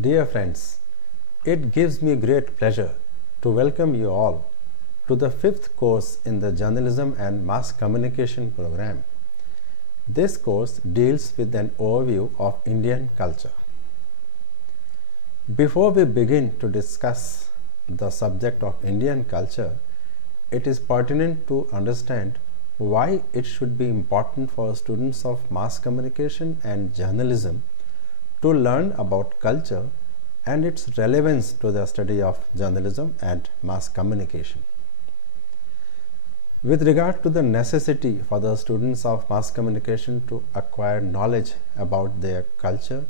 Dear friends, it gives me great pleasure to welcome you all to the fifth course in the Journalism and Mass Communication program. This course deals with an overview of Indian culture. Before we begin to discuss the subject of Indian culture, it is pertinent to understand why it should be important for students of mass communication and journalism to learn about culture and its relevance to the study of journalism and mass communication. With regard to the necessity for the students of mass communication to acquire knowledge about their culture,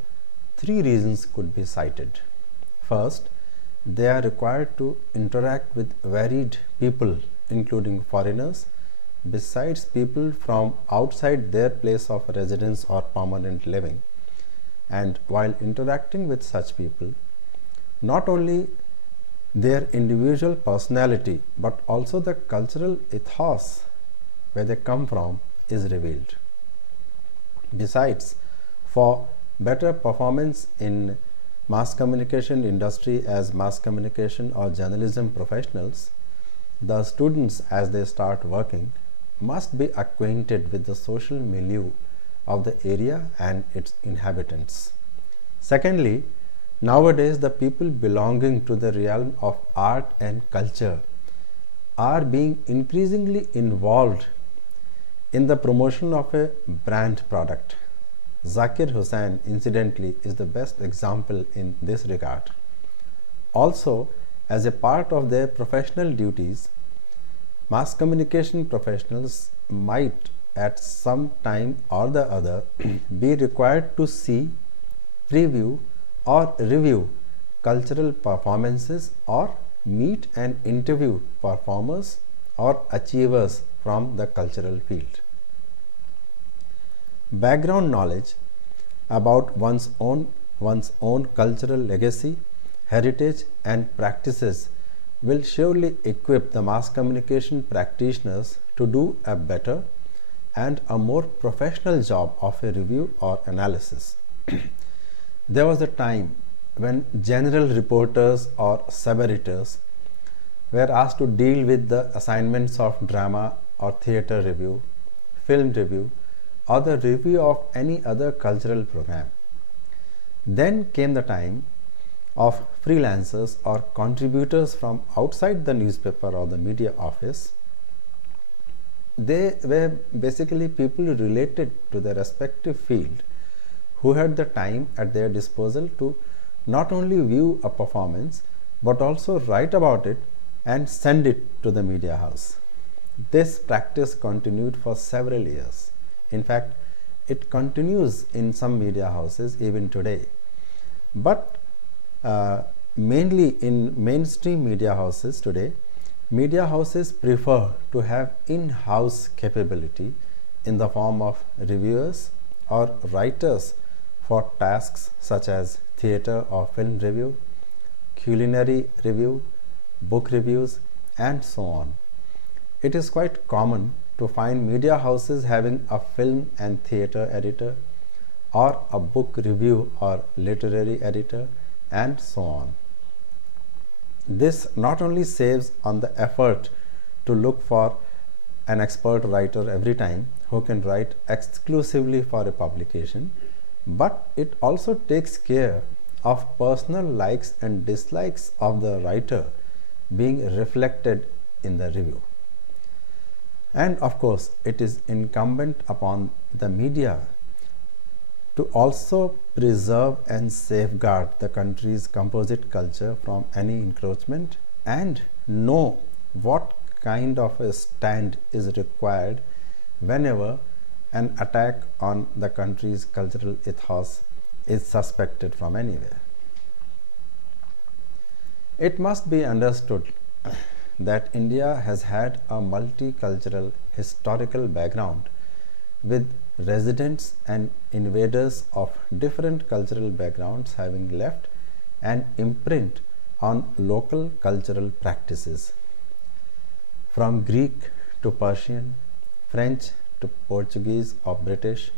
three reasons could be cited. First, they are required to interact with varied people, including foreigners, besides people from outside their place of residence or permanent living. And while interacting with such people, not only their individual personality but also the cultural ethos where they come from is revealed. Besides, for better performance in mass communication industry as mass communication or journalism professionals, the students as they start working must be acquainted with the social milieu of the area and its inhabitants. Secondly, nowadays the people belonging to the realm of art and culture are being increasingly involved in the promotion of a brand product. Zakir Hussain, incidentally, is the best example in this regard. Also, as a part of their professional duties, mass communication professionals might at some time or the other be required to see, preview or review cultural performances or meet and interview performers or achievers from the cultural field. Background knowledge about one's own cultural legacy, heritage and practices will surely equip the mass communication practitioners to do a better and a more professional job of a review or analysis. There was a time when general reporters or sub-editors were asked to deal with the assignments of drama or theatre review, film review, or the review of any other cultural program. Then came the time of freelancers or contributors from outside the newspaper or the media office. They were basically people related to their respective field who had the time at their disposal to not only view a performance but also write about it and send it to the media house. This practice continued for several years. In fact, it continues in some media houses even today. But mainly in mainstream media houses today, media houses prefer to have in-house capability in the form of reviewers or writers for tasks such as theatre or film review, culinary review, book reviews, and so on. It is quite common to find media houses having a film and theatre editor or a book review or literary editor and so on. This not only saves on the effort to look for an expert writer every time who can write exclusively for a publication, but it also takes care of personal likes and dislikes of the writer being reflected in the review. And of course, it is incumbent upon the media to also preserve and safeguard the country's composite culture from any encroachment and know what kind of a stand is required whenever an attack on the country's cultural ethos is suspected from anywhere. It must be understood that India has had a multicultural historical background with residents and invaders of different cultural backgrounds having left an imprint on local cultural practices. From Greek to Persian, French to Portuguese or British,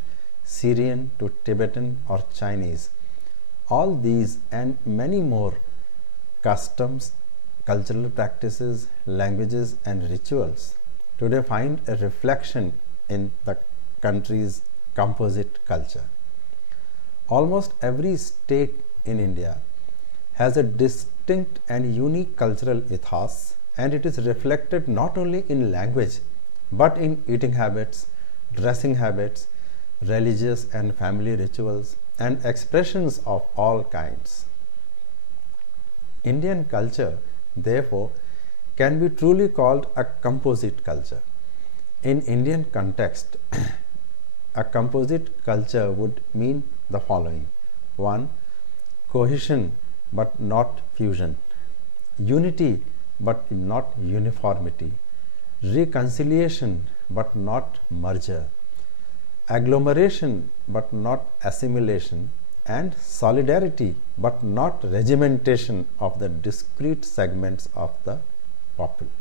Syrian to Tibetan or Chinese, All these and many more customs, cultural practices, languages, and rituals today find a reflection in the country's composite culture. Almost every state in India has a distinct and unique cultural ethos, and it is reflected not only in language but in eating habits, dressing habits, religious and family rituals, and expressions of all kinds. Indian culture, therefore, can be truly called a composite culture. In Indian context, a composite culture would mean the following: 1. Cohesion but not fusion, unity but not uniformity, reconciliation but not merger, agglomeration but not assimilation, and solidarity but not regimentation of the discrete segments of the populace.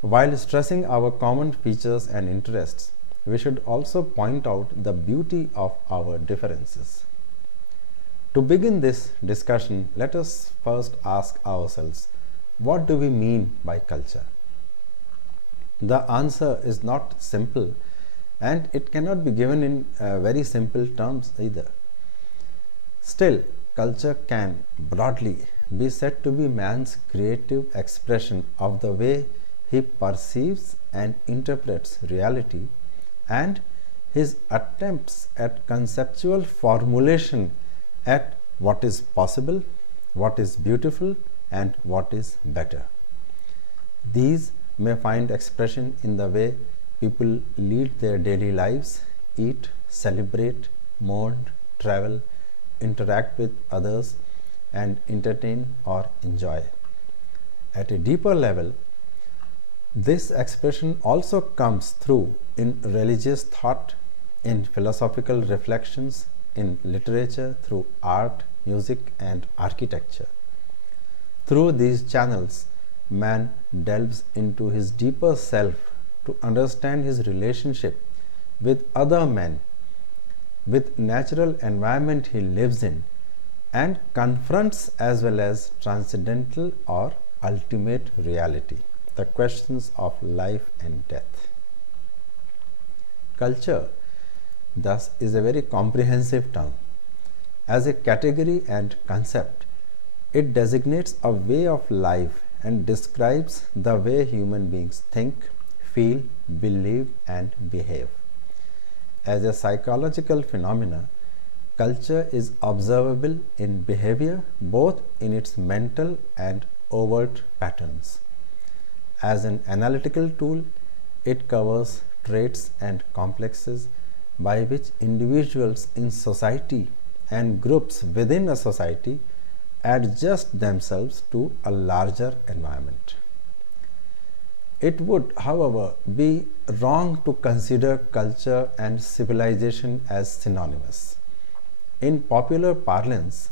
While stressing our common features and interests, we should also point out the beauty of our differences. To begin this discussion, let us first ask ourselves, what do we mean by culture? The answer is not simple, and it cannot be given in very simple terms either. Still, culture can broadly be said to be man's creative expression of the way he perceives and interprets reality, and his attempts at conceptual formulation at what is possible, what is beautiful, and what is better. These may find expression in the way people lead their daily lives, eat, celebrate, mourn, travel, interact with others, and entertain or enjoy. At a deeper level, this expression also comes through in religious thought, in philosophical reflections, in literature, through art, music, and architecture. Through these channels, man delves into his deeper self to understand his relationship with other men, with natural environment he lives in, and confronts as well as transcendental or ultimate reality, the questions of life and death. Culture, thus, is a very comprehensive term. As a category and concept, it designates a way of life and describes the way human beings think, feel, believe, and behave. As a psychological phenomena, culture is observable in behavior, both in its mental and overt patterns. As an analytical tool, it covers traits and complexes by which individuals in society and groups within a society adjust themselves to a larger environment. It would, however, be wrong to consider culture and civilization as synonymous. In popular parlance,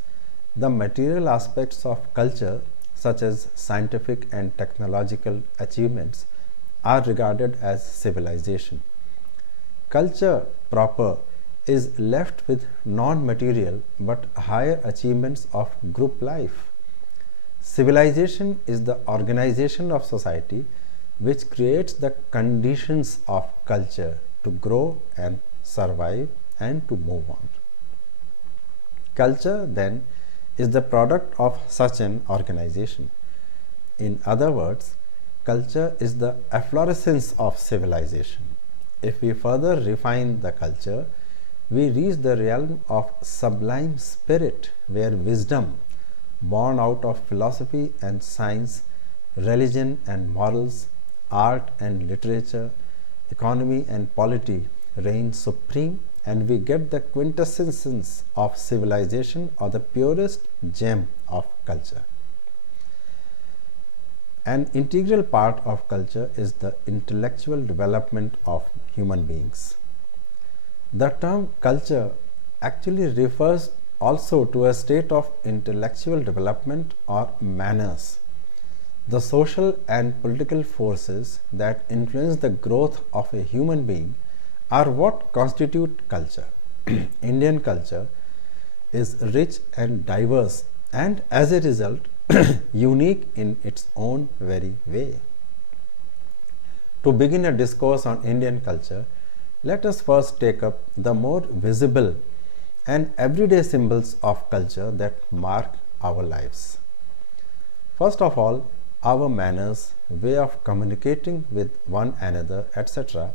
the material aspects of culture, such as scientific and technological achievements, are regarded as civilization. Culture proper is left with non-material but higher achievements of group life. Civilization is the organization of society which creates the conditions of culture to grow and survive and to move on. Culture, then, is the product of such an organization. In other words, culture is the efflorescence of civilization. If we further refine the culture, we reach the realm of sublime spirit, where wisdom, born out of philosophy and science, religion and morals, art and literature, economy and polity reign supreme, and we get the quintessence of civilization, or the purest gem of culture. An integral part of culture is the intellectual development of human beings. The term culture actually refers also to a state of intellectual development or manners. The social and political forces that influence the growth of a human being are what constitute culture. Indian culture is rich and diverse, and as a result, unique in its own very way. To begin a discourse on Indian culture, let us first take up the more visible and everyday symbols of culture that mark our lives. First of all, our manners, way of communicating with one another, etc.,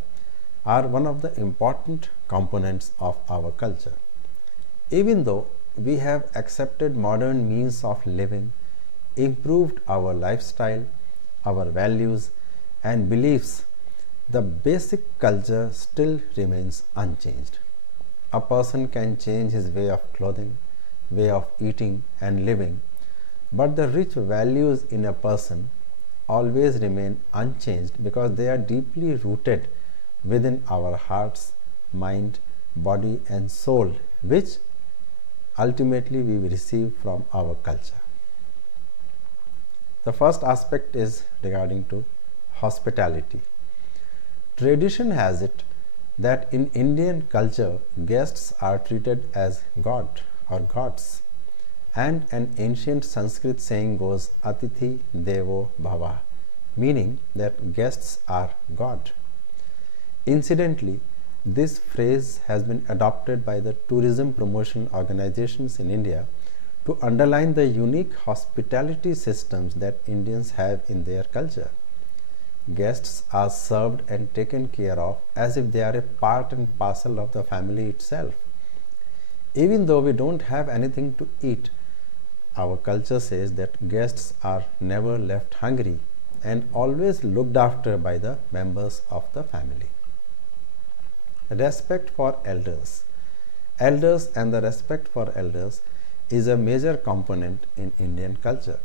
are one of the important components of our culture. Even though we have accepted modern means of living, improved our lifestyle, our values, and beliefs, the basic culture still remains unchanged. A person can change his way of clothing, way of eating and living, but the rich values in a person always remain unchanged because they are deeply rooted within our hearts, mind, body, and soul, which ultimately we receive from our culture. The first aspect is regarding to hospitality. Tradition has it that in Indian culture, guests are treated as God or gods. And an ancient Sanskrit saying goes, Atithi Devo Bhava, meaning that guests are God. Incidentally, this phrase has been adopted by the tourism promotion organizations in India to underline the unique hospitality systems that Indians have in their culture. Guests are served and taken care of as if they are a part and parcel of the family itself. Even though we don't have anything to eat, our culture says that guests are never left hungry and always looked after by the members of the family. Respect for elders. Elders and the respect for elders is a major component in Indian culture.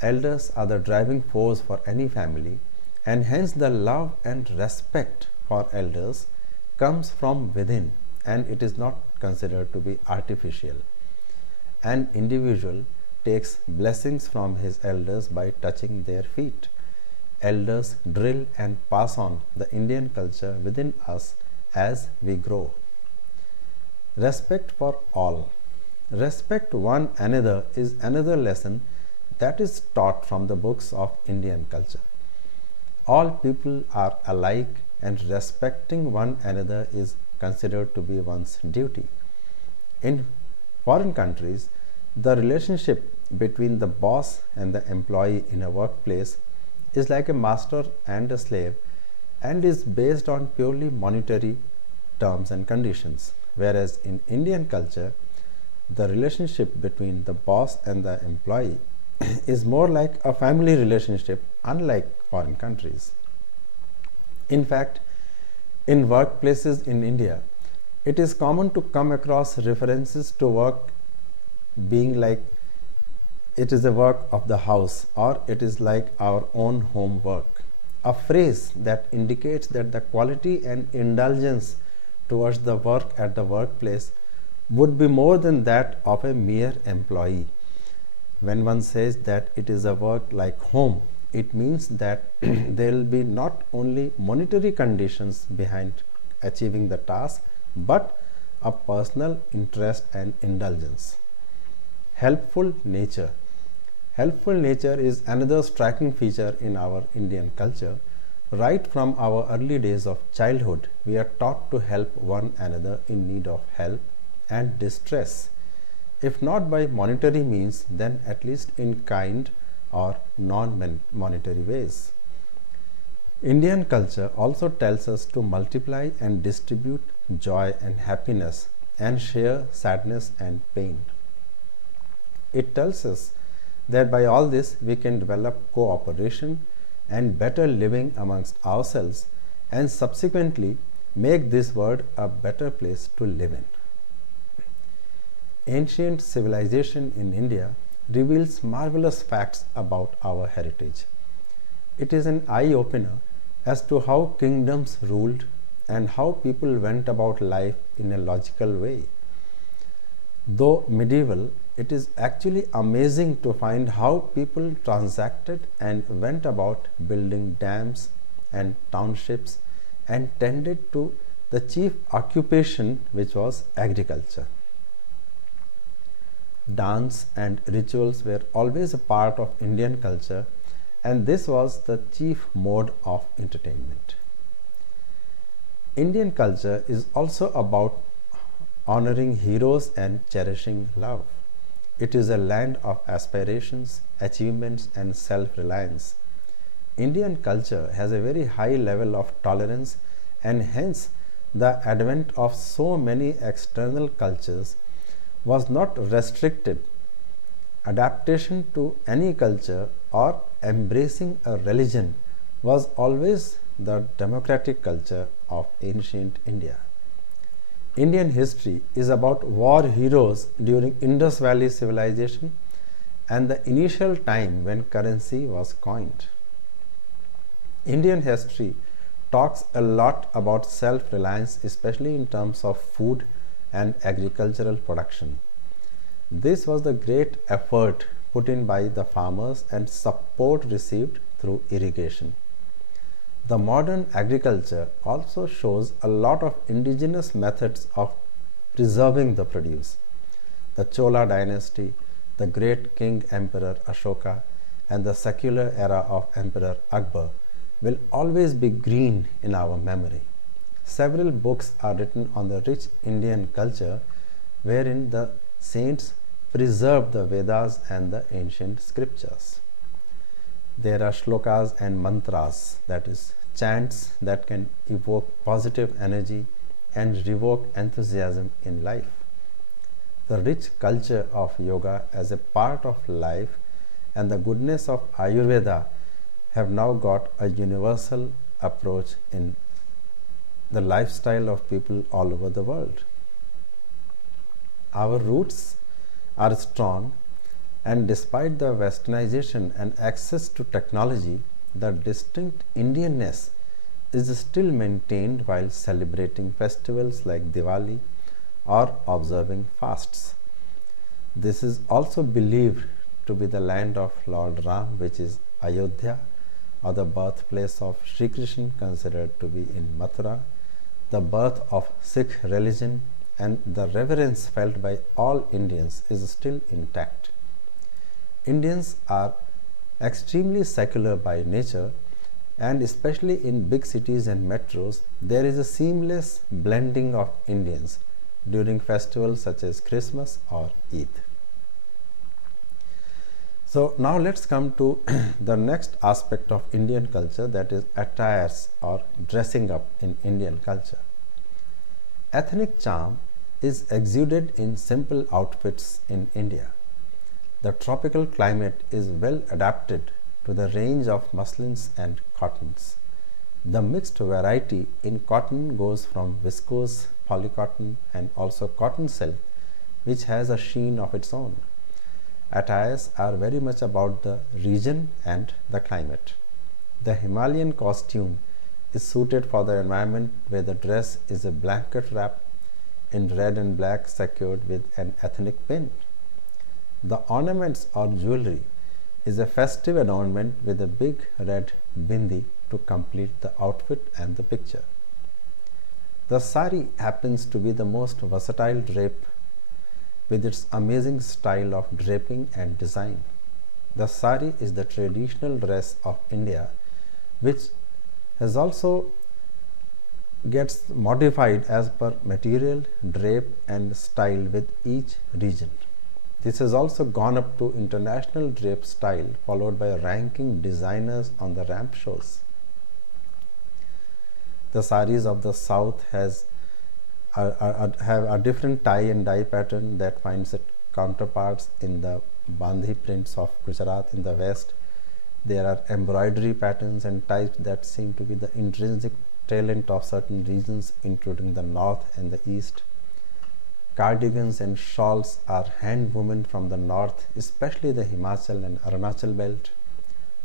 Elders are the driving force for any family, and hence the love and respect for elders comes from within, and it is not considered to be artificial. An individual takes blessings from his elders by touching their feet. Elders drill and pass on the Indian culture within us as we grow. Respect for all. Respect one another is another lesson that is taught from the books of Indian culture. All people are alike, and respecting one another is considered to be one's duty. In foreign countries, the relationship between the boss and the employee in a workplace is like a master and a slave and is based on purely monetary terms and conditions, whereas in Indian culture, the relationship between the boss and the employee is more like a family relationship, unlike foreign countries. In fact, in workplaces in India, it is common to come across references to work being like it is a work of the house, or it is like our own home work, a phrase that indicates that the quality and indulgence towards the work at the workplace would be more than that of a mere employee. When one says that it is a work like home, it means that there will be not only monetary conditions behind achieving the task, but a personal interest and indulgence. Helpful nature. Helpful nature is another striking feature in our Indian culture. Right from our early days of childhood, we are taught to help one another in need of help and distress, if not by monetary means, then at least in kind or non-monetary ways. Indian culture also tells us to multiply and distribute joy and happiness and share sadness and pain. It tells us that by all this we can develop cooperation and better living amongst ourselves, and subsequently make this world a better place to live in. Ancient civilization in India reveals marvelous facts about our heritage. It is an eye-opener as to how kingdoms ruled and how people went about life in a logical way. Though medieval, it is actually amazing to find how people transacted and went about building dams and townships and tended to the chief occupation, which was agriculture. dance, and rituals were always a part of Indian culture, and this was the chief mode of entertainment. Indian culture is also about honoring heroes and cherishing love. It is a land of aspirations, achievements, and self reliance. Indian culture has a very high level of tolerance, and hence the advent of so many external cultures was not restricted. Adaptation to any culture or embracing a religion was always the democratic culture of ancient India. Indian history is about war heroes during Indus Valley civilization and the initial time when currency was coined. Indian history talks a lot about self reliance, especially in terms of food and agricultural production. This was the great effort put in by the farmers and support received through irrigation. The modern agriculture also shows a lot of indigenous methods of preserving the produce. The Chola dynasty, the great king emperor Ashoka, and the secular era of Emperor Akbar will always be green in our memory. Several books are written on the rich Indian culture wherein the saints preserve the Vedas and the ancient scriptures. There are shlokas and mantras, that is, chants that can evoke positive energy and revoke enthusiasm in life. The rich culture of yoga as a part of life and the goodness of Ayurveda have now got a universal approach in the lifestyle of people all over the world. Our roots are strong, and despite the westernization and access to technology, the distinct Indianness is still maintained while celebrating festivals like Diwali or observing fasts. This is also believed to be the land of Lord Ram, which is Ayodhya, or the birthplace of Sri Krishna, considered to be in Mathura, the birth of Sikh religion, and the reverence felt by all Indians is still intact. Indians are extremely secular by nature, and especially in big cities and metros, there is a seamless blending of Indians during festivals such as Christmas or Eid. So now let's come to the next aspect of Indian culture, that is attires or dressing up in Indian culture. Ethnic charm is exuded in simple outfits in India. The tropical climate is well adapted to the range of muslins and cottons. The mixed variety in cotton goes from viscose, polycotton, and also cotton silk, which has a sheen of its own. Attires are very much about the region and the climate. The Himalayan costume is suited for the environment where the dress is a blanket wrap in red and black secured with an ethnic pin. The ornaments or jewelry is a festive adornment with a big red bindi to complete the outfit and the picture. The sari happens to be the most versatile drape with its amazing style of draping and design. The sari is the traditional dress of India, which has also gets modified as per material, drape, and style with each region. This has also gone up to international drape style, followed by ranking designers on the ramp shows. The saris of the south have a different tie and dye pattern that finds its counterparts in the Bandhi prints of Gujarat in the west. There are embroidery patterns and types that seem to be the intrinsic talent of certain regions, including the north and the east. Cardigans and shawls are hand woven from the north, especially the Himachal and Arunachal belt.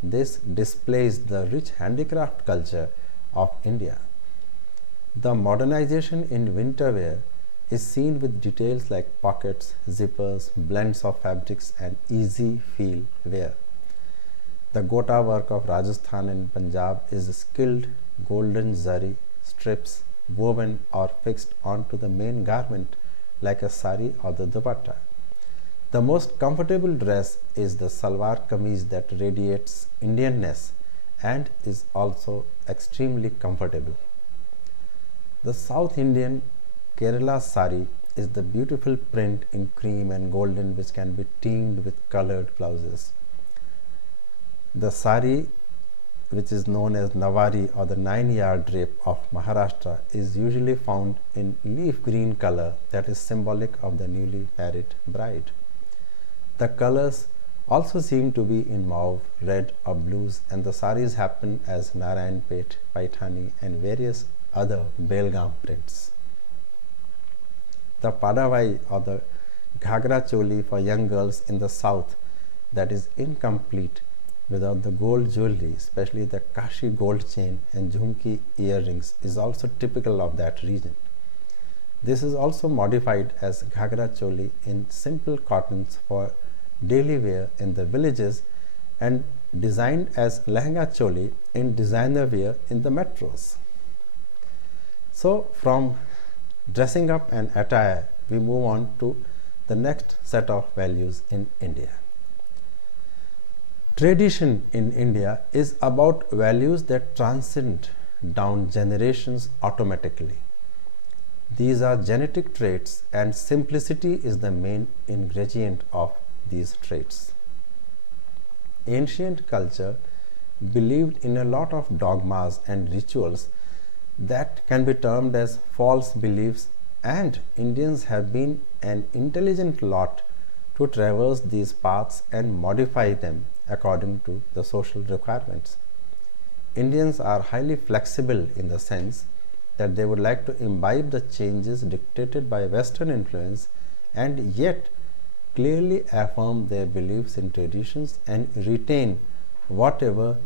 This displays the rich handicraft culture of India. The modernization in winter wear is seen with details like pockets, zippers, blends of fabrics, and easy feel wear. The Gota work of Rajasthan and Punjab is skilled golden zari strips woven or fixed onto the main garment like a sari or the dupatta. The most comfortable dress is the salwar kameez that radiates Indianness and is also extremely comfortable. The South Indian Kerala sari is the beautiful print in cream and golden which can be teamed with colored blouses. The sari, which is known as Nawari or the 9-yard drape of Maharashtra, is usually found in leaf green color that is symbolic of the newly married bride. The colors also seem to be in mauve, red or blues, and the saris happen as Narayanpet, Paithani and various other Belgaum prints. The Padavai or the Ghagra Choli for young girls in the south, that is incomplete without the gold jewelry, especially the Kashi gold chain and Jhumki earrings, is also typical of that region. This is also modified as Ghagra Choli in simple cottons for daily wear in the villages and designed as Lehenga Choli in designer wear in the metros. So from dressing up and attire, we move on to the next set of values in India. Tradition in India is about values that transcend down generations automatically. These are genetic traits, and simplicity is the main ingredient of these traits. Ancient culture believed in a lot of dogmas and rituals that can be termed as false beliefs, and Indians have been an intelligent lot to traverse these paths and modify them according to the social requirements. Indians are highly flexible in the sense that they would like to imbibe the changes dictated by Western influence and yet clearly affirm their beliefs in traditions and retain whatever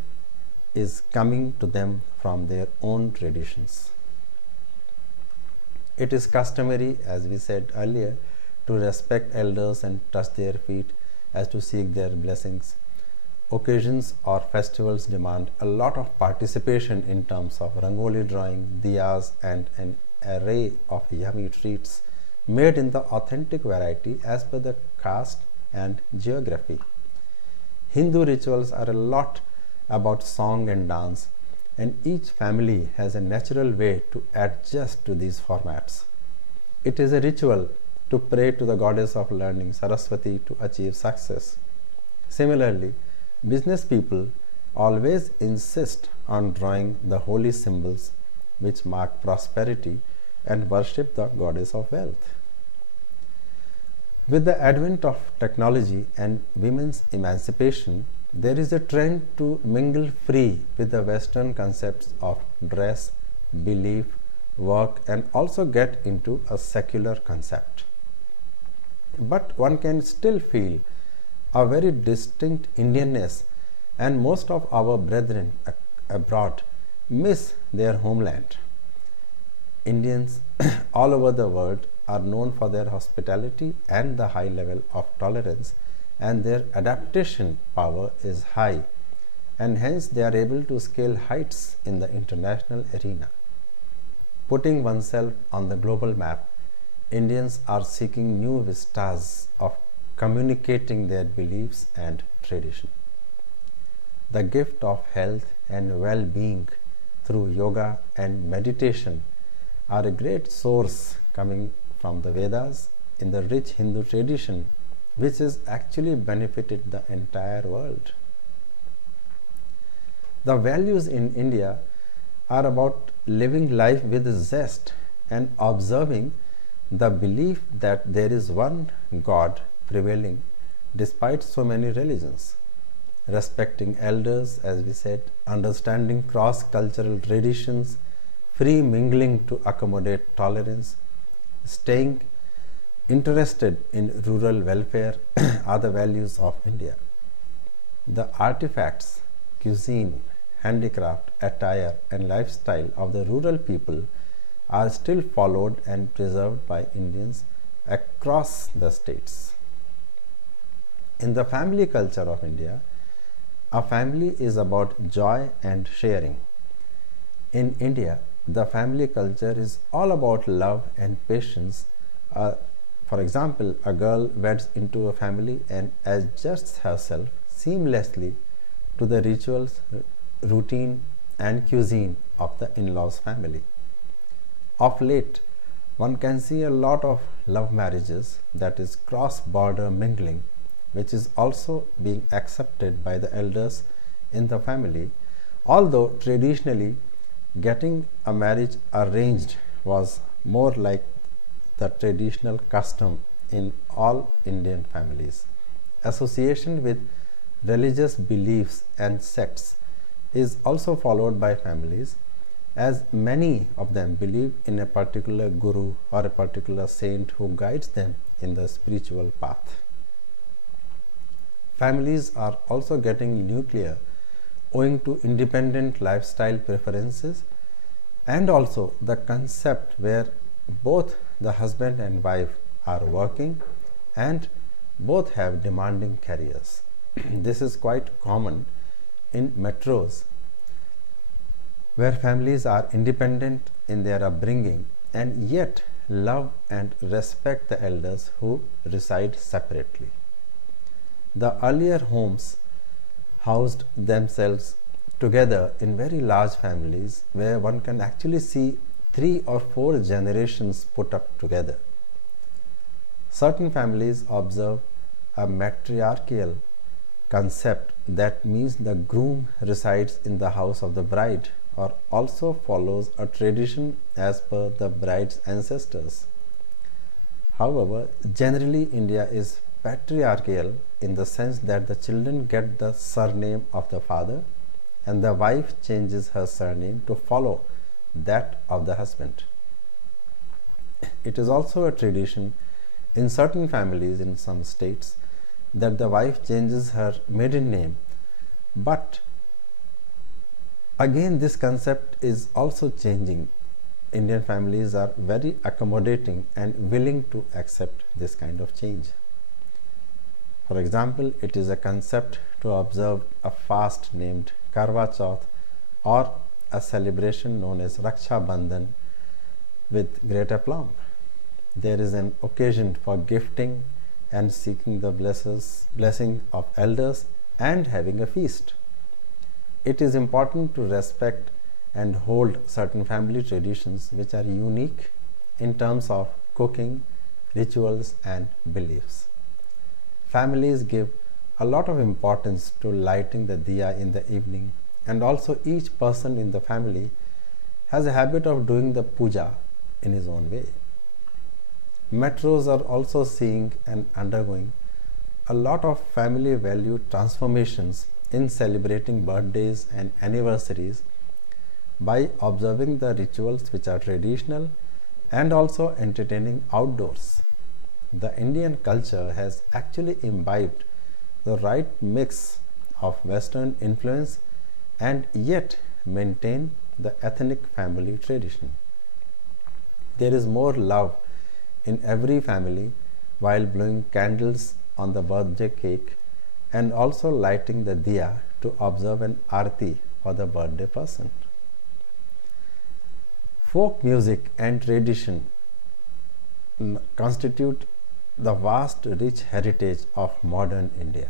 is coming to them from their own traditions. It is customary, as we said earlier, to respect elders and touch their feet as to seek their blessings. Occasions or festivals demand a lot of participation in terms of rangoli drawing, diyas, and an array of yummy treats made in the authentic variety as per the caste and geography. Hindu rituals are a lot about song and dance, and each family has a natural way to adjust to these formats. It is a ritual to pray to the goddess of learning, Saraswati, to achieve success. Similarly, business people always insist on drawing the holy symbols which mark prosperity and worship the goddess of wealth. With the advent of technology and women's emancipation, there is a trend to mingle free with the Western concepts of dress, belief, work, and also get into a secular concept. But one can still feel a very distinct Indianness, and most of our brethren abroad miss their homeland. Indians all over the world are known for their hospitality and the high level of tolerance, and their adaptation power is high, and hence they are able to scale heights in the international arena. Putting oneself on the global map, Indians are seeking new vistas of communicating their beliefs and tradition. The gift of health and well-being through yoga and meditation are a great source coming from the Vedas in the rich Hindu tradition, which has actually benefited the entire world. The values in India are about living life with zest and observing the belief that there is one God prevailing despite so many religions, respecting elders, as we said, understanding cross-cultural traditions, free mingling to accommodate tolerance, staying interested in rural welfare are the values of India. The artifacts, cuisine, handicraft, attire, and lifestyle of the rural people are still followed and preserved by Indians across the states. In the family culture of India, a family is about joy and sharing. In India, the family culture is all about love and patience, a For example, a girl weds into a family and adjusts herself seamlessly to the rituals, routine, and cuisine of the in laws' family. Of late, one can see a lot of love marriages, that is, cross border mingling, which is also being accepted by the elders in the family, although traditionally getting a marriage arranged was more like the traditional custom in all Indian families. Association with religious beliefs and sects is also followed by families, as many of them believe in a particular guru or a particular saint who guides them in the spiritual path. Families are also getting nuclear owing to independent lifestyle preferences and also the concept where both the husband and wife are working and both have demanding careers. This is quite common in metros where families are independent in their upbringing and yet love and respect the elders who reside separately. The earlier homes housed themselves together in very large families where one can actually see 3 or 4 generations put up together. Certain families observe a matriarchal concept, that means the groom resides in the house of the bride or also follows a tradition as per the bride's ancestors. However, generally India is patriarchal in the sense that the children get the surname of the father and the wife changes her surname to follow that of the husband. It is also a tradition in certain families in some states that the wife changes her maiden name, but again this concept is also changing. Indian families are very accommodating and willing to accept this kind of change. For example, it is a concept to observe a fast named Karwa Chauth or a celebration known as Raksha Bandhan with great aplomb. There is an occasion for gifting and seeking the blessing of elders and having a feast. It is important to respect and hold certain family traditions which are unique in terms of cooking, rituals, and beliefs. Families give a lot of importance to lighting the diya in the evening, and also each person in the family has a habit of doing the puja in his own way. Metros are also seeing and undergoing a lot of family value transformations in celebrating birthdays and anniversaries by observing the rituals which are traditional and also entertaining outdoors. The Indian culture has actually imbibed the right mix of Western influence and yet maintain the ethnic family tradition. There is more love in every family while blowing candles on the birthday cake and also lighting the diya to observe an arti for the birthday person. Folk music and tradition constitute the vast rich heritage of modern India.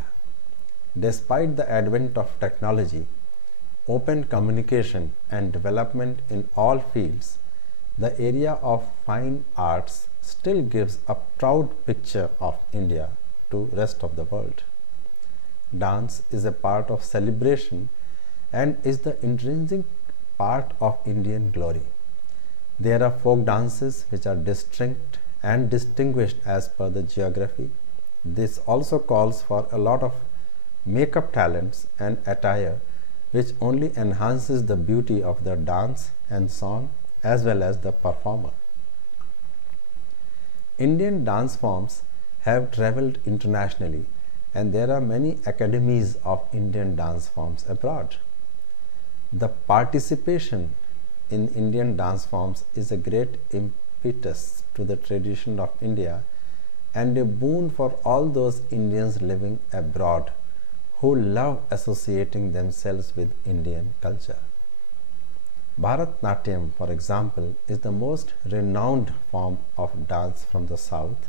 Despite the advent of technology, open communication and development in all fields, the area of fine arts still gives a proud picture of India to rest of the world. Dance is a part of celebration and is the intrinsic part of Indian glory. There are folk dances which are distinct and distinguished as per the geography. This also calls for a lot of makeup talents and attire which only enhances the beauty of the dance and song as well as the performer. Indian dance forms have traveled internationally and there are many academies of Indian dance forms abroad. The participation in Indian dance forms is a great impetus to the tradition of India and a boon for all those Indians living abroad who love associating themselves with Indian culture. Bharatnatyam, for example, is the most renowned form of dance from the south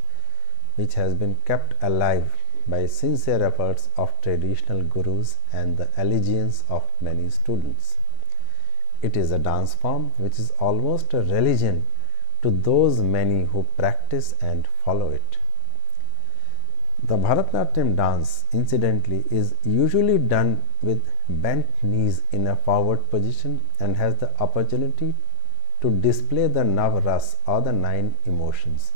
which has been kept alive by sincere efforts of traditional gurus and the allegiance of many students. It is a dance form which is almost a religion to those many who practice and follow it. The Bharatanatyam dance, incidentally, is usually done with bent knees in a forward position and has the opportunity to display the Nav Ras or the 9 emotions.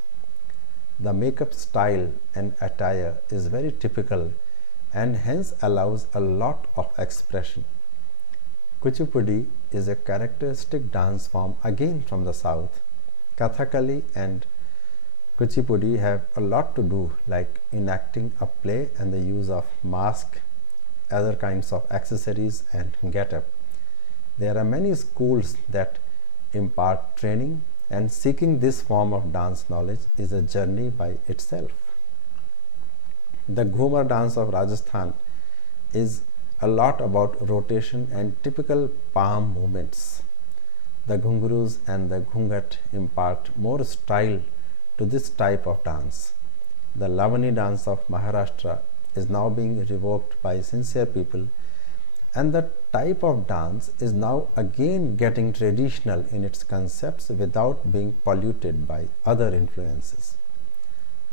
The makeup style and attire is very typical and hence allows a lot of expression. Kuchipudi is a characteristic dance form again from the south. Kathakali and Kuchipudi have a lot to do, like enacting a play and the use of mask, other kinds of accessories and get-up. There are many schools that impart training, and seeking this form of dance knowledge is a journey by itself. The Ghumar dance of Rajasthan is a lot about rotation and typical palm movements. The Ghungroos and the Ghungat impart more style to this type of dance. The Lavani dance of Maharashtra is now being revoked by sincere people, and the type of dance is now again getting traditional in its concepts without being polluted by other influences.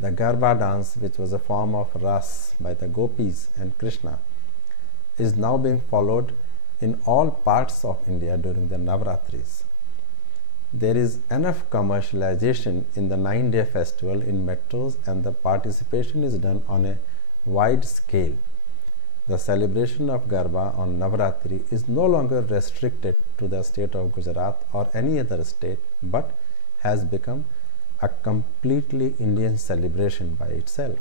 The Garba dance, which was a form of Ras by the Gopis and Krishna, is now being followed in all parts of India during the Navratris. There is enough commercialization in the 9-day festival in metros, and the participation is done on a wide scale. The celebration of Garba on Navratri is no longer restricted to the state of Gujarat or any other state, but has become a completely Indian celebration by itself.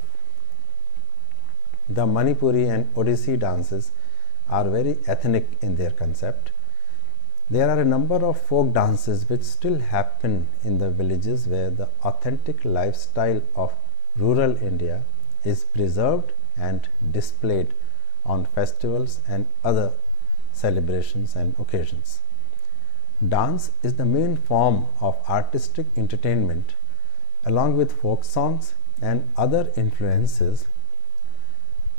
The Manipuri and Odissi dances are very ethnic in their concept. There are a number of folk dances which still happen in the villages where the authentic lifestyle of rural India is preserved and displayed on festivals and other celebrations and occasions. Dance is the main form of artistic entertainment, along with folk songs and other influences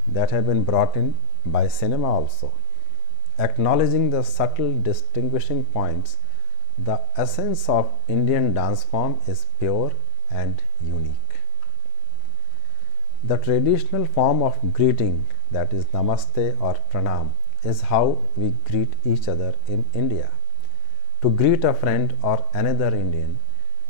that have been brought in by cinema also. Acknowledging the subtle distinguishing points, the essence of Indian dance form is pure and unique. The traditional form of greeting, that is Namaste or Pranam, is how we greet each other in India. To greet a friend or another Indian,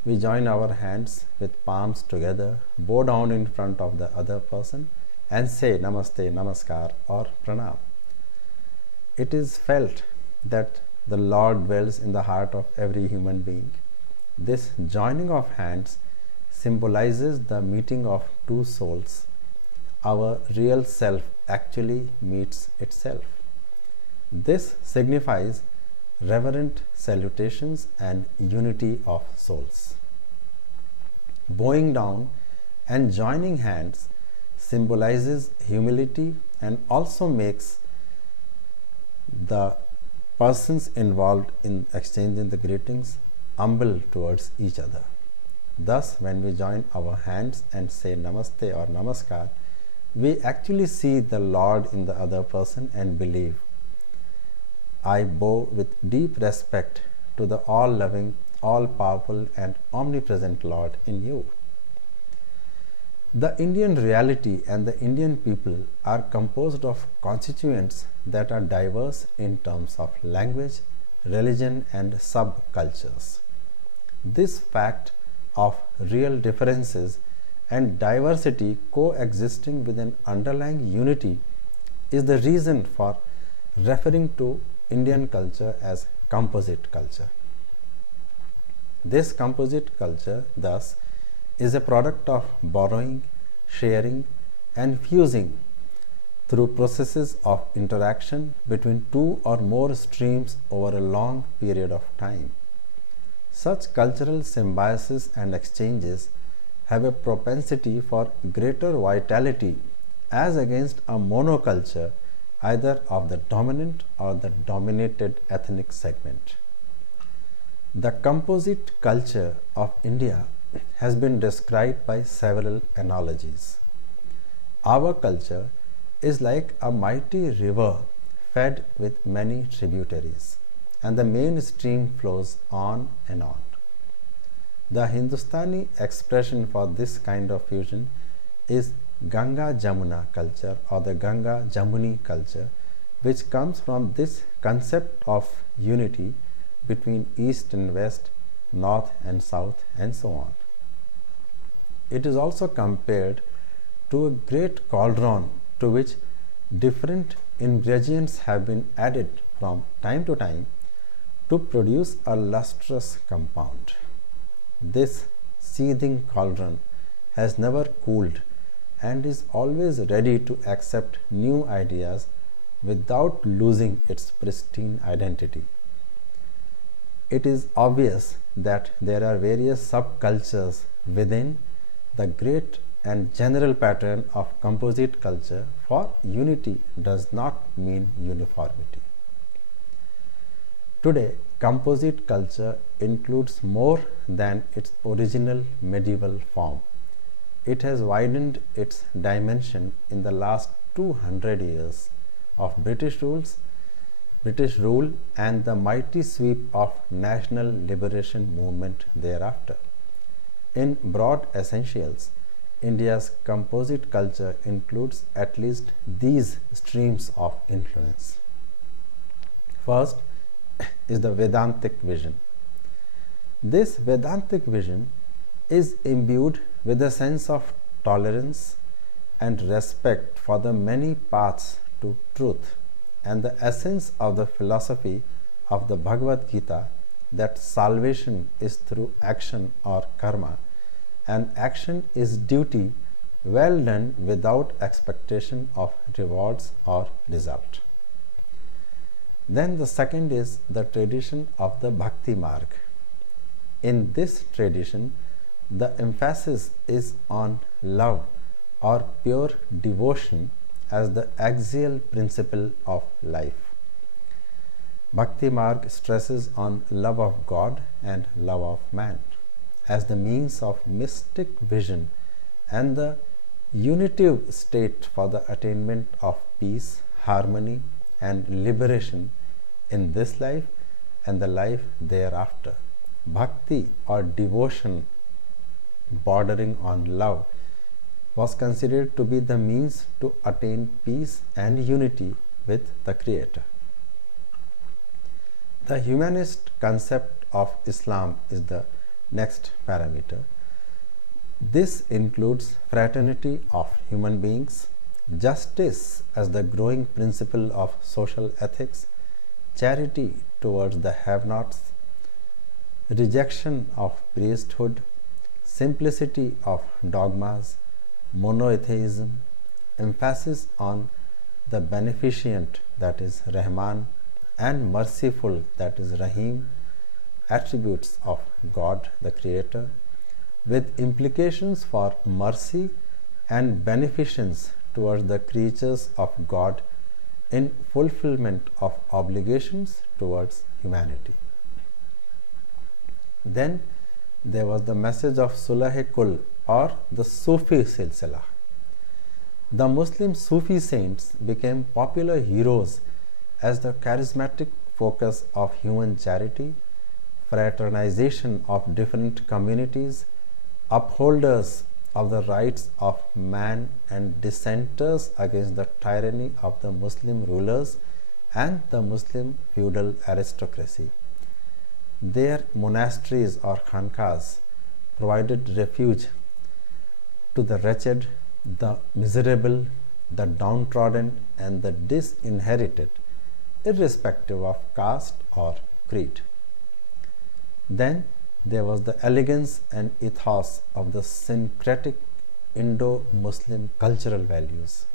we join our hands with palms together, bow down in front of the other person and say Namaste, Namaskar or Pranam. It is felt that the Lord dwells in the heart of every human being. This joining of hands symbolizes the meeting of two souls. Our real self actually meets itself. This signifies reverent salutations and unity of souls. Bowing down and joining hands symbolizes humility and also makes the persons involved in exchanging the greetings humble towards each other. Thus, when we join our hands and say Namaste or Namaskar, we actually see the Lord in the other person and believe, I bow with deep respect to the all-loving, all-powerful and omnipresent Lord in you. The Indian reality and the Indian people are composed of constituents that are diverse in terms of language, religion and subcultures. This fact of real differences and diversity coexisting with an underlying unity is the reason for referring to Indian culture as composite culture. This composite culture, thus, is a product of borrowing, sharing and fusing through processes of interaction between two or more streams over a long period of time. Such cultural symbiosis and exchanges have a propensity for greater vitality as against a monoculture either of the dominant or the dominated ethnic segment. The composite culture of India has been described by several analogies. Our culture is like a mighty river fed with many tributaries, and the main stream flows on and on. The Hindustani expression for this kind of fusion is Ganga Jamuna culture or the Ganga Jamuni culture, which comes from this concept of unity between East and West, North and South, and so on. It is also compared to a great cauldron to which different ingredients have been added from time to time to produce a lustrous compound. This seething cauldron has never cooled and is always ready to accept new ideas without losing its pristine identity. It is obvious that there are various subcultures within the great and general pattern of composite culture, for unity does not mean uniformity. Today, composite culture includes more than its original medieval form. It has widened its dimension in the last 200 years of British rule and the mighty sweep of national liberation movement thereafter. In broad essentials, India's composite culture includes at least these streams of influence. First is the Vedantic vision. This Vedantic vision is imbued with a sense of tolerance and respect for the many paths to truth, and the essence of the philosophy of the Bhagavad Gita that salvation is through action or karma, and action is duty well done without expectation of rewards or result. Then the second is the tradition of the Bhakti Marg. In this tradition, the emphasis is on love or pure devotion as the axial principle of life. Bhakti Marg stresses on love of God and love of man as the means of mystic vision and the unitive state for the attainment of peace, harmony, and liberation in this life and the life thereafter. Bhakti or devotion bordering on love was considered to be the means to attain peace and unity with the Creator. The humanist concept of Islam is the next parameter. This includes fraternity of human beings, justice as the growing principle of social ethics, charity towards the have-nots, rejection of priesthood, simplicity of dogmas, monotheism, emphasis on the beneficent, that is Rahman, and merciful, that is Rahim, attributes of God the Creator, with implications for mercy and beneficence towards the creatures of God in fulfillment of obligations towards humanity. Then there was the message of Sulh-e-Kul or the Sufi Silsila. The Muslim Sufi saints became popular heroes as the charismatic focus of human charity, fraternization of different communities, upholders of the rights of man, and dissenters against the tyranny of the Muslim rulers and the Muslim feudal aristocracy. Their monasteries or khanqahs provided refuge to the wretched, the miserable, the downtrodden, and the disinherited, irrespective of caste or creed. Then there was the elegance and ethos of the syncretic Indo-Muslim cultural values.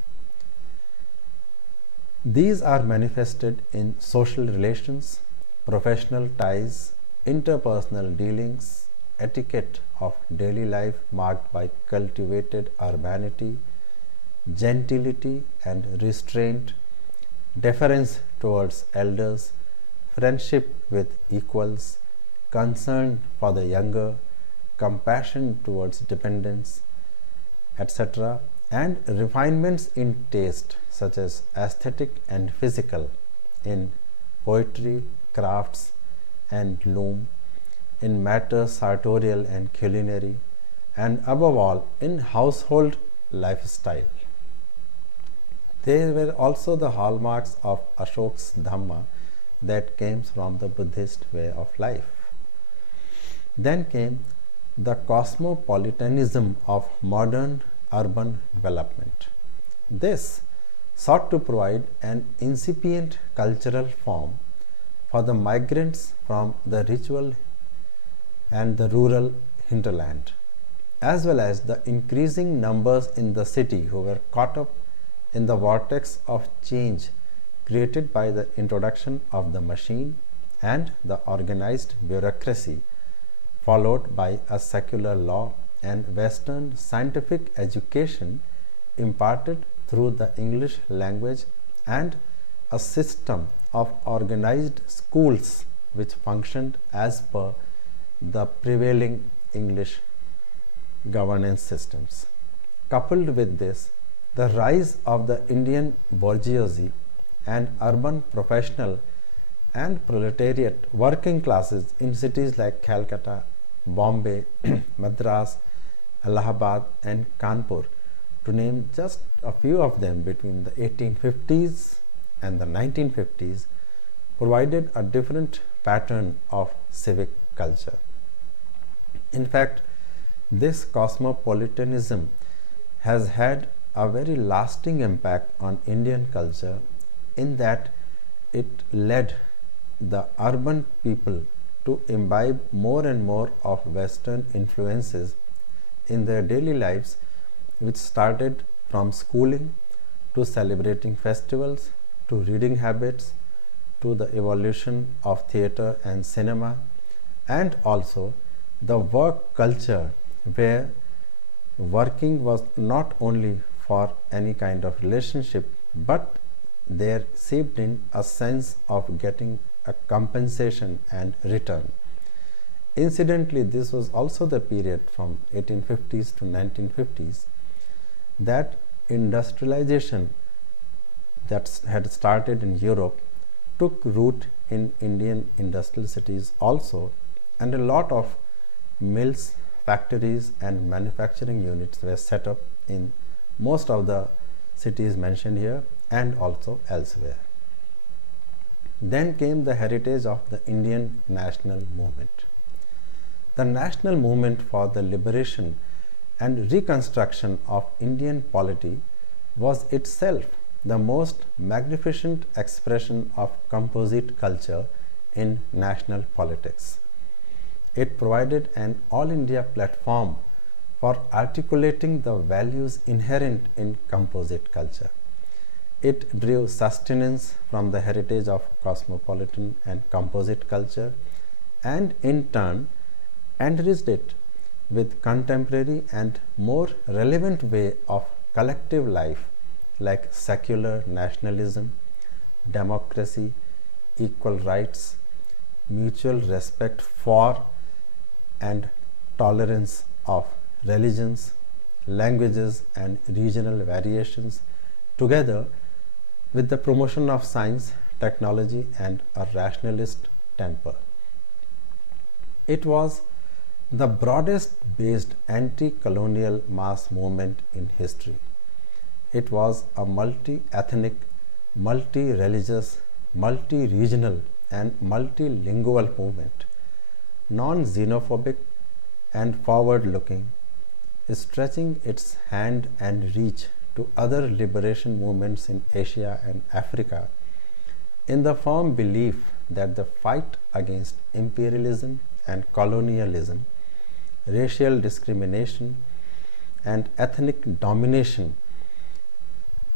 These are manifested in social relations, professional ties, interpersonal dealings, etiquette of daily life marked by cultivated urbanity, gentility and restraint, deference towards elders, friendship with equals, concern for the younger, compassion towards dependents, etc., and refinements in taste, such as aesthetic and physical, in poetry, crafts, and loom, in matters sartorial and culinary, and above all, in household lifestyle. They were also the hallmarks of Ashok's Dhamma that came from the Buddhist way of life. Then came the cosmopolitanism of modern urban development. This sought to provide an incipient cultural form for the migrants from the ritual and the rural hinterland, as well as the increasing numbers in the city who were caught up in the vortex of change created by the introduction of the machine and the organized bureaucracy, followed by a secular law and Western scientific education imparted through the English language, and a system of organized schools which functioned as per the prevailing English governance systems. Coupled with this, the rise of the Indian bourgeoisie and urban professional and proletariat working classes in cities like Calcutta, Bombay, Madras, Allahabad, and Kanpur, to name just a few of them, between the 1850s and the 1950s, provided a different pattern of civic culture. In fact, this cosmopolitanism has had a very lasting impact on Indian culture, in that it led the urban people to imbibe more and more of Western influences in their daily lives, which started from schooling to celebrating festivals to reading habits to the evolution of theatre and cinema, and also the work culture, where working was not only for any kind of relationship, but there seeped in a sense of getting a compensation and return. Incidentally, this was also the period from 1850s to 1950s that industrialization that had started in Europe took root in Indian industrial cities also, and a lot of mills, factories, and manufacturing units were set up in most of the cities mentioned here and also elsewhere. Then came the heritage of the Indian national movement. The national movement for the liberation and reconstruction of Indian polity was itself the most magnificent expression of composite culture in national politics. It provided an all India platform for articulating the values inherent in composite culture. It drew sustenance from the heritage of cosmopolitan and composite culture, and in turn enriched it with contemporary and more relevant way of collective life, like secular nationalism, democracy, equal rights, mutual respect for and tolerance of religions, languages, and regional variations, together with the promotion of science, technology, and a rationalist temper. It was the broadest based anti-colonial mass movement in history. It was a multi-ethnic, multi-religious, multi-regional, and multilingual movement, non-xenophobic and forward-looking, stretching its hand and reach to other liberation movements in Asia and Africa, in the firm belief that the fight against imperialism and colonialism, racial discrimination, and ethnic domination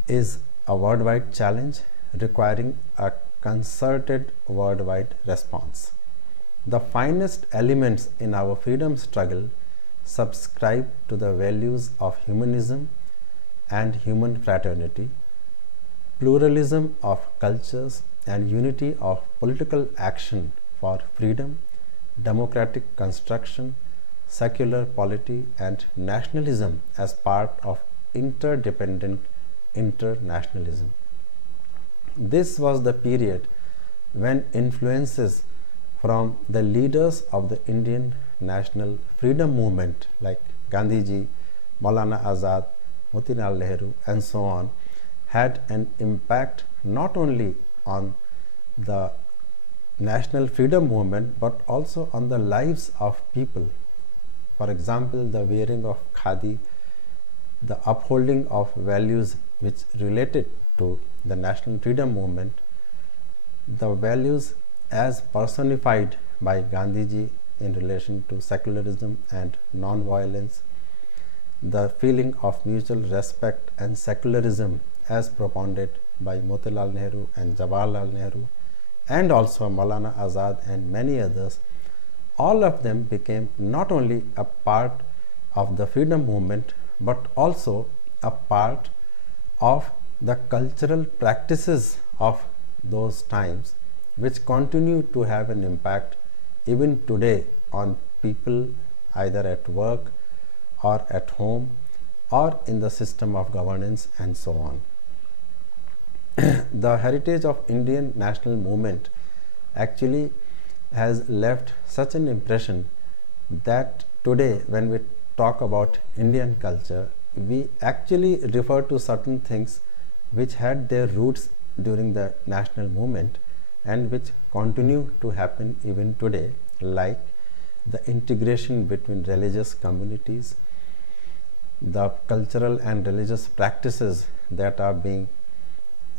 is a worldwide challenge requiring a concerted worldwide response. The finest elements in our freedom struggle subscribe to the values of humanism and human fraternity, pluralism of cultures, and unity of political action for freedom, democratic construction, secular polity and nationalism as part of interdependent internationalism. This was the period when influences from the leaders of the Indian national freedom movement like Gandhiji, Maulana Azad, Motilal Nehru and so on had an impact not only on the national freedom movement but also on the lives of people. For example, the wearing of khadi, the upholding of values which related to the national freedom movement, the values as personified by Gandhiji in relation to secularism and non-violence, the feeling of mutual respect and secularism as propounded by Motilal Nehru and Jawaharlal Nehru, and also Maulana Azad and many others, all of them became not only a part of the freedom movement but also a part of the cultural practices of those times, which continue to have an impact even today on people either at work or at home or in the system of governance and so on. The heritage of Indian national movement actually has left such an impression that today when we talk about Indian culture, we actually refer to certain things which had their roots during the national movement and which continue to happen even today, like the integration between religious communities, the cultural and religious practices that are being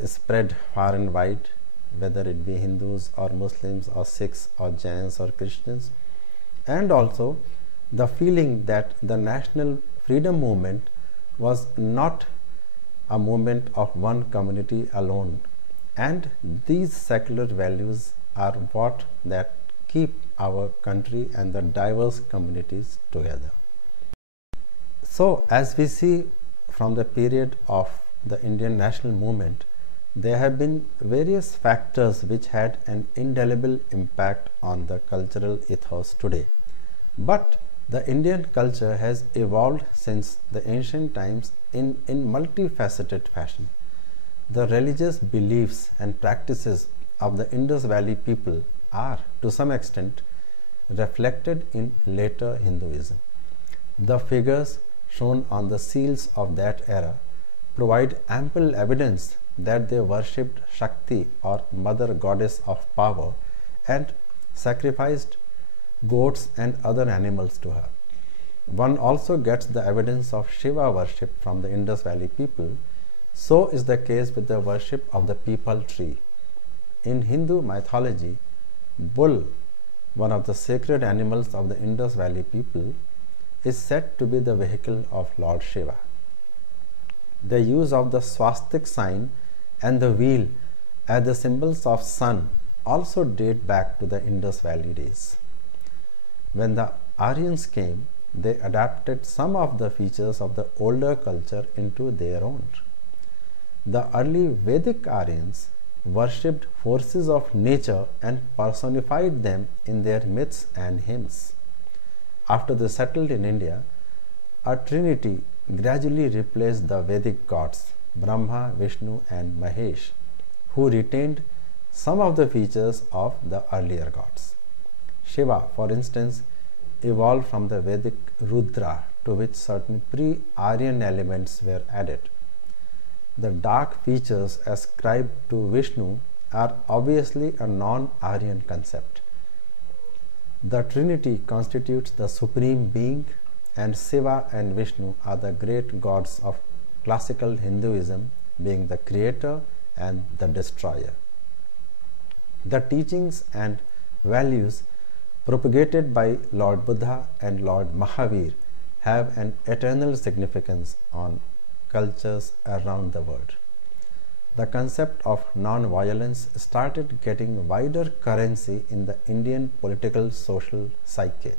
spread far and wide, whether it be Hindus or Muslims or Sikhs or Jains or Christians, and also the feeling that the national freedom movement was not a movement of one community alone, and these secular values are what that keep our country and the diverse communities together. So, as we see from the period of the Indian national movement, there have been various factors which had an indelible impact on the cultural ethos today. But the Indian culture has evolved since the ancient times in multifaceted fashion. The religious beliefs and practices of the Indus Valley people are, to some extent, reflected in later Hinduism. The figures shown on the seals of that era provide ample evidence that they worshipped Shakti or mother goddess of power and sacrificed goats and other animals to her. One also gets the evidence of Shiva worship from the Indus Valley people. So is the case with the worship of the peepal tree. In Hindu mythology, bull, one of the sacred animals of the Indus Valley people, is said to be the vehicle of Lord Shiva. The use of the swastik sign and the wheel as the symbols of sun also date back to the Indus Valley days. When the Aryans came, they adapted some of the features of the older culture into their own. The early Vedic Aryans worshipped forces of nature and personified them in their myths and hymns. After they settled in India, a trinity gradually replaced the Vedic gods Brahma, Vishnu and Mahesh, who retained some of the features of the earlier gods. Shiva, for instance, evolved from the Vedic Rudra, to which certain pre-Aryan elements were added. The dark features ascribed to Vishnu are obviously a non-Aryan concept. The Trinity constitutes the supreme being, and Shiva and Vishnu are the great gods of classical Hinduism, being the creator and the destroyer. The teachings and values propagated by Lord Buddha and Lord Mahavir have an eternal significance on cultures around the world. The concept of non-violence started getting wider currency in the Indian political social psyche.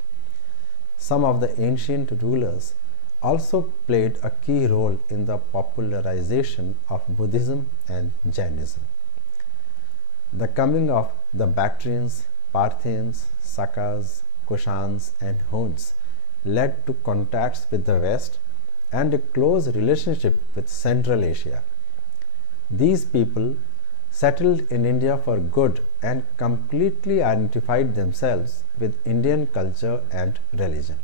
Some of the ancient rulers also played a key role in the popularization of Buddhism and Jainism. The coming of the Bactrians, Parthians, Sakas, Kushans and Huns led to contacts with the West and a close relationship with Central Asia. These people settled in India for good and completely identified themselves with Indian culture and religion.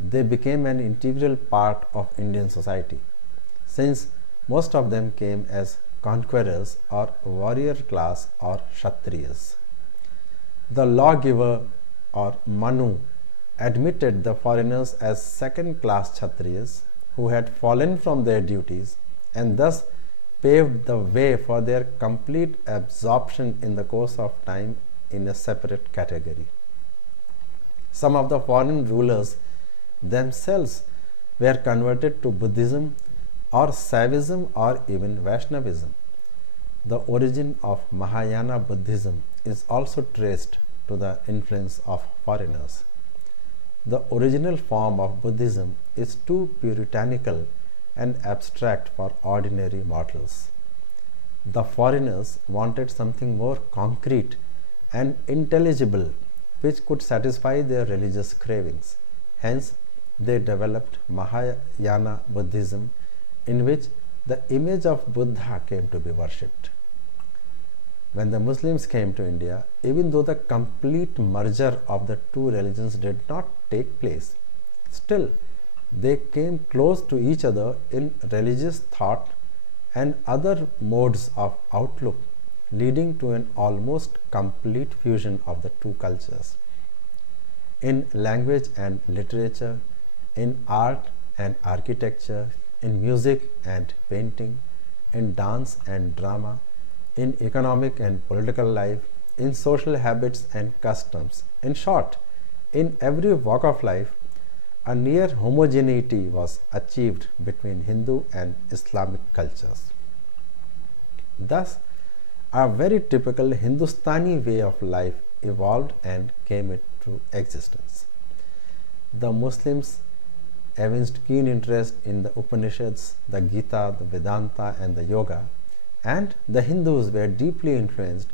They became an integral part of Indian society, since most of them came as conquerors or warrior class or Kshatriyas. The lawgiver or Manu admitted the foreigners as second-class Kshatriyas who had fallen from their duties and thus paved the way for their complete absorption in the course of time in a separate category. Some of the foreign rulers themselves were converted to Buddhism or Saivism or even Vaishnavism. The origin of Mahayana Buddhism is also traced to the influence of foreigners. The original form of Buddhism is too puritanical and abstract for ordinary mortals. The foreigners wanted something more concrete and intelligible which could satisfy their religious cravings. Hence, they developed Mahayana Buddhism, in which the image of Buddha came to be worshipped. When the Muslims came to India, even though the complete merger of the two religions did not take place, still they came close to each other in religious thought and other modes of outlook, leading to an almost complete fusion of the two cultures. In language and literature, in art and architecture, in music and painting, in dance and drama, in economic and political life, in social habits and customs. In short, in every walk of life, a near homogeneity was achieved between Hindu and Islamic cultures. Thus, a very typical Hindustani way of life evolved and came into existence. The Muslims evinced keen interest in the Upanishads, the Gita, the Vedanta, and the Yoga, and the Hindus were deeply influenced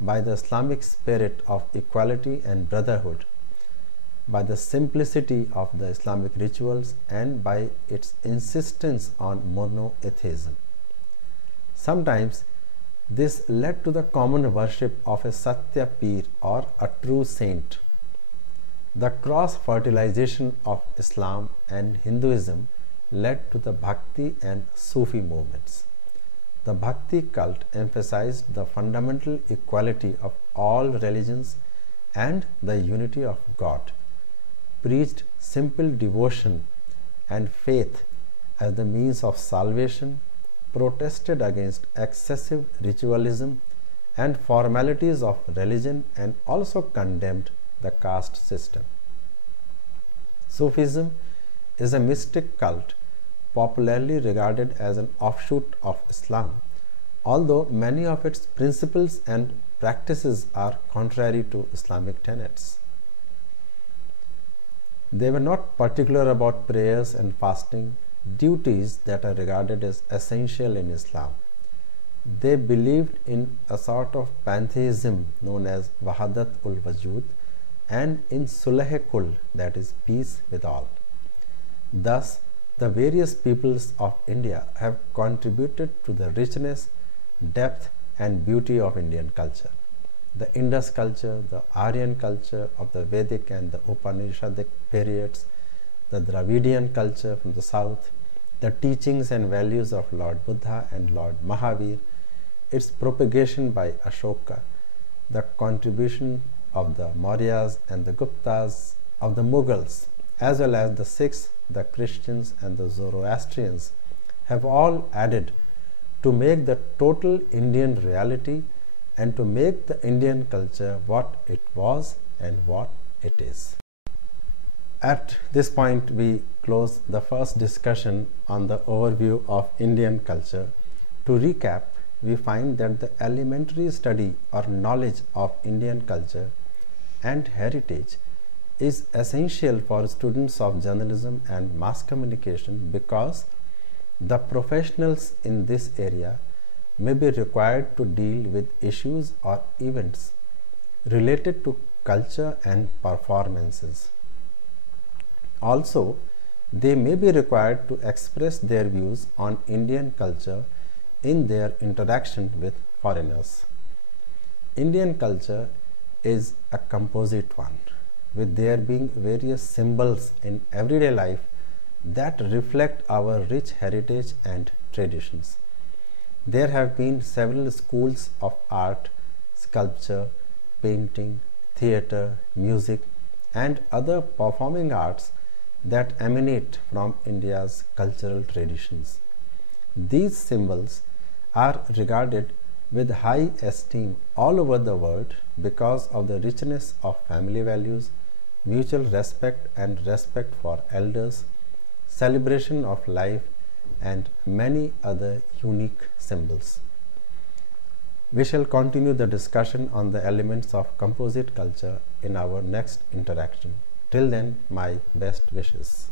by the Islamic spirit of equality and brotherhood, by the simplicity of the Islamic rituals, and by its insistence on monotheism. Sometimes this led to the common worship of a Satya Peer or a true saint. The cross-fertilization of Islam and Hinduism led to the Bhakti and Sufi movements. The Bhakti cult emphasized the fundamental equality of all religions and the unity of God, preached simple devotion and faith as the means of salvation, protested against excessive ritualism and formalities of religion, and also condemned the caste system. Sufism is a mystic cult popularly regarded as an offshoot of Islam, although many of its principles and practices are contrary to Islamic tenets. They were not particular about prayers and fasting, duties that are regarded as essential in Islam. They believed in a sort of pantheism known as Wahadat ul Wajud and in Sulh-e-Kul, that is peace with all. Thus, the various peoples of India have contributed to the richness, depth, and beauty of Indian culture. The Indus culture, the Aryan culture of the Vedic and the Upanishadic periods, the Dravidian culture from the south, the teachings and values of Lord Buddha and Lord Mahavir, its propagation by Ashoka, the contribution of the Mauryas and the Guptas, of the Mughals, as well as the Sikhs, the Christians, and the Zoroastrians, have all added to make the total Indian reality and to make the Indian culture what it was and what it is. At this point, we close the first discussion on the overview of Indian culture. To recap, we find that the elementary study or knowledge of Indian culture and heritage is essential for students of journalism and mass communication because the professionals in this area may be required to deal with issues or events related to culture and performances. Also, they may be required to express their views on Indian culture in their interaction with foreigners. Indian culture is a composite one, with there being various symbols in everyday life that reflect our rich heritage and traditions. There have been several schools of art, sculpture, painting, theatre, music, and other performing arts that emanate from India's cultural traditions. These symbols are regarded with high esteem all over the world because of the richness of family values, mutual respect and respect for elders, celebration of life, and many other unique symbols. We shall continue the discussion on the elements of composite culture in our next interaction. Till then, my best wishes.